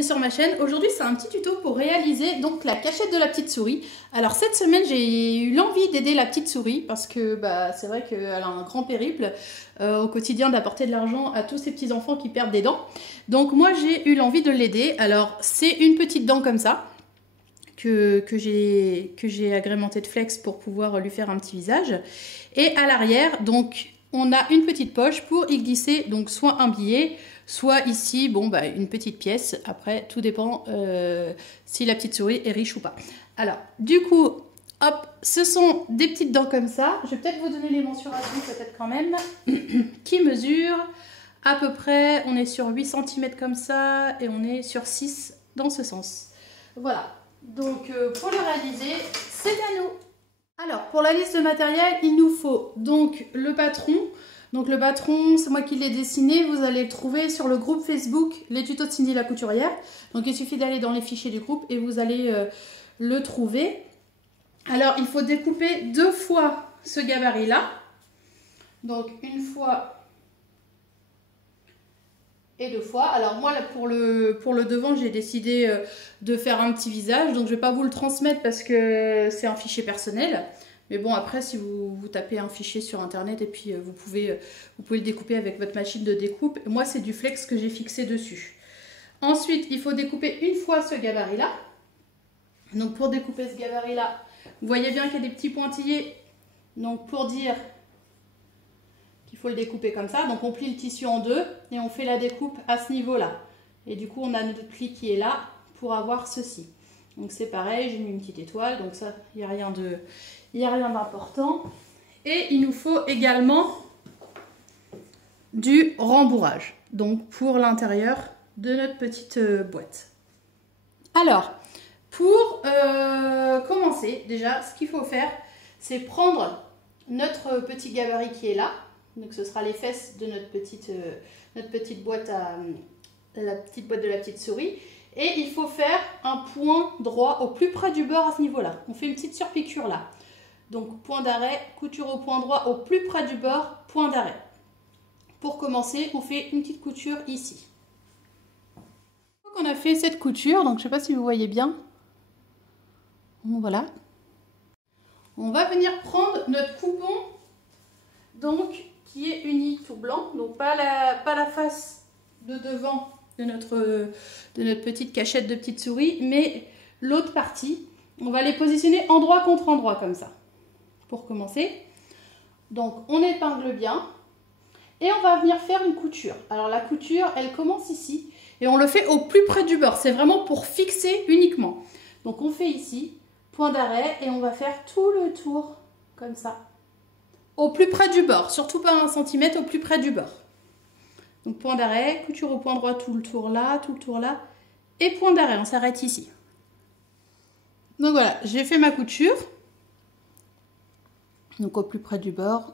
bienvenue sur ma chaîne. Aujourd'hui c'est un petit tuto pour réaliser donc la cachette de la petite souris. Alors cette semaine j'ai eu l'envie d'aider la petite souris parce que c'est vrai qu'elle a un grand périple au quotidien d'apporter de l'argent à tous ces petits enfants qui perdent des dents. Donc moi j'ai eu l'envie de l'aider. Alors c'est une petite dent comme ça que j'ai agrémenté de flex pour pouvoir lui faire un petit visage. Et à l'arrière donc on a une petite poche pour y glisser donc soit un billet, soit ici, une petite pièce. Après, tout dépend si la petite souris est riche ou pas. Alors, du coup, hop, ce sont des petites dents comme ça. Je vais peut-être vous donner les mensurations, peut-être quand même, qui mesurent à peu près, on est sur 8 cm comme ça, et on est sur 6 dans ce sens. Voilà, donc pour le réaliser, c'est à nous. Alors, pour la liste de matériel, il nous faut donc le patron. Donc le patron, c'est moi qui l'ai dessiné. Vous allez le trouver sur le groupe Facebook, les tutos de Cindy la couturière. Donc il suffit d'aller dans les fichiers du groupe et vous allez le trouver. Alors, il faut découper 2 fois ce gabarit-là. Donc une fois et 2 fois. Alors moi, là, pour le devant, j'ai décidé de faire un petit visage. Donc je ne vais pas vous le transmettre parce que c'est un fichier personnel. Mais bon, après, si vous tapez un fichier sur Internet et puis vous pouvez le découper avec votre machine de découpe. Moi, c'est du flex que j'ai fixé dessus. Ensuite, il faut découper une fois ce gabarit-là. Donc pour découper ce gabarit-là, vous voyez bien qu'il y a des petits pointillés. Donc pour dire il faut le découper comme ça, donc on plie le tissu en deux et on fait la découpe à ce niveau-là. Et du coup, on a notre pli qui est là pour avoir ceci. Donc c'est pareil, j'ai mis une petite étoile, donc ça, il n'y a rien d'important. Et il nous faut également du rembourrage, donc pour l'intérieur de notre petite boîte. Alors, pour commencer, déjà, ce qu'il faut faire, c'est prendre notre petit gabarit qui est là. Donc ce sera les fesses de notre petite boîte la petite boîte de la petite souris. Et il faut faire un point droit au plus près du bord à ce niveau-là. On fait une petite surpiqûre là. Donc point d'arrêt, couture au point droit au plus près du bord, point d'arrêt. Pour commencer, on fait une petite couture ici. Une fois qu'on a fait cette couture, donc je ne sais pas si vous voyez bien. Voilà. On va venir prendre notre coupon, donc qui est uni tout blanc, donc pas la face de devant de notre petite cachette de petite souris, mais l'autre partie. On va les positionner endroit contre endroit comme ça, pour commencer. Donc on épingle bien et on va venir faire une couture. Alors la couture, elle commence ici et on le fait au plus près du bord. C'est vraiment pour fixer uniquement. Donc on fait ici, point d'arrêt, et on va faire tout le tour comme ça. Au plus près du bord, surtout pas 1 cm, au plus près du bord. Donc point d'arrêt, couture au point droit, tout le tour là, et point d'arrêt, on s'arrête ici. Donc voilà, j'ai fait ma couture. Donc au plus près du bord.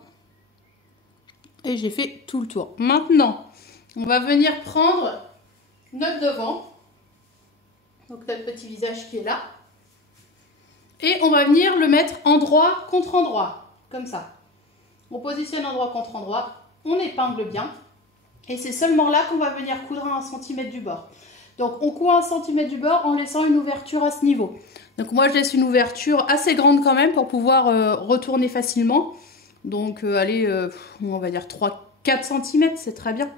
Et j'ai fait tout le tour. Maintenant, on va venir prendre notre devant. Donc notre petit visage qui est là. Et on va venir le mettre endroit contre endroit, comme ça. On positionne endroit contre endroit, on épingle bien. Et c'est seulement là qu'on va venir coudre à 1 cm du bord. Donc on coud à 1 cm du bord en laissant une ouverture à ce niveau. Donc moi je laisse une ouverture assez grande quand même pour pouvoir retourner facilement. Donc allez, on va dire 3-4 cm, c'est très bien.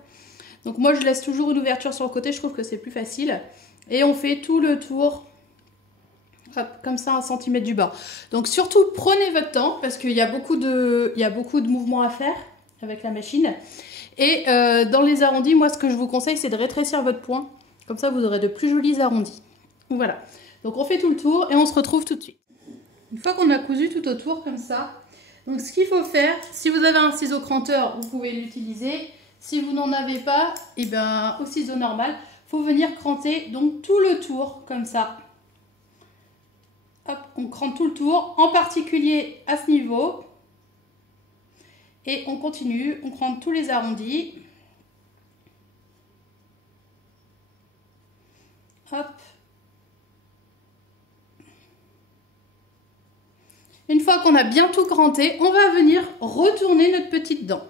Donc moi je laisse toujours une ouverture sur le côté, je trouve que c'est plus facile. Et on fait tout le tour, hop, comme ça 1 cm du bord. Donc surtout prenez votre temps parce qu'il y a beaucoup de mouvements à faire avec la machine. Et dans les arrondis, moi ce que je vous conseille c'est de rétrécir votre point. Comme ça vous aurez de plus jolis arrondis. Voilà. Donc on fait tout le tour et on se retrouve tout de suite. Une fois qu'on a cousu tout autour comme ça, donc ce qu'il faut faire, si vous avez un ciseau cranteur, vous pouvez l'utiliser. Si vous n'en avez pas, et bien au ciseau normal, il faut venir cranter donc tout le tour comme ça. Hop, on crante tout le tour, en particulier à ce niveau. Et on continue, on crante tous les arrondis. Hop. Une fois qu'on a bien tout cranté, on va venir retourner notre petite dent.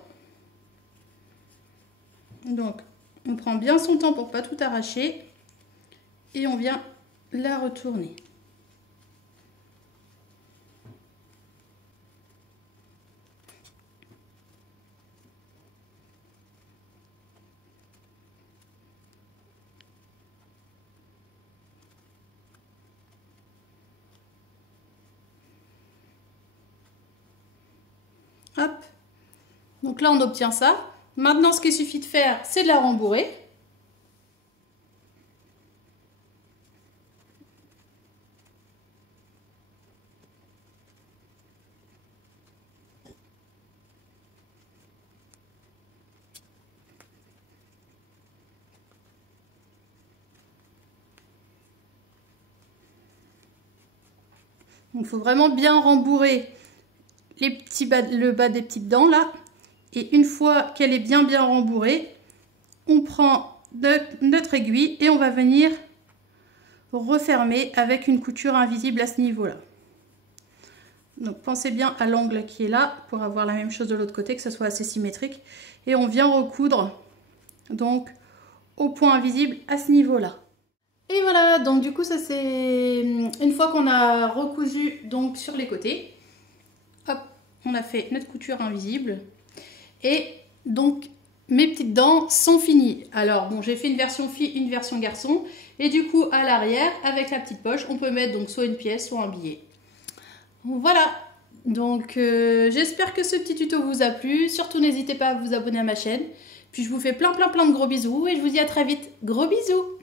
Donc, on prend bien son temps pour pas tout arracher. et on vient la retourner. Hop. Donc là, on obtient ça. Maintenant, ce qu'il suffit de faire, c'est de la rembourrer. Il faut vraiment bien rembourrer le bas des petites dents là. Et une fois qu'elle est bien rembourrée, on prend notre aiguille et on va venir refermer avec une couture invisible à ce niveau-là. Donc pensez bien à l'angle qui est là pour avoir la même chose de l'autre côté, que ce soit assez symétrique. Et on vient recoudre donc au point invisible à ce niveau-là. Et voilà, donc du coup ça c'est une fois qu'on a recousu donc sur les côtés. Hop, on a fait notre couture invisible. Et donc mes petites dents sont finies. Alors bon, j'ai fait une version fille, une version garçon. Et du coup à l'arrière, avec la petite poche, on peut mettre donc soit une pièce, soit un billet. Voilà, donc j'espère que ce petit tuto vous a plu. Surtout n'hésitez pas à vous abonner à ma chaîne. Puis je vous fais plein de gros bisous et je vous dis à très vite. Gros bisous!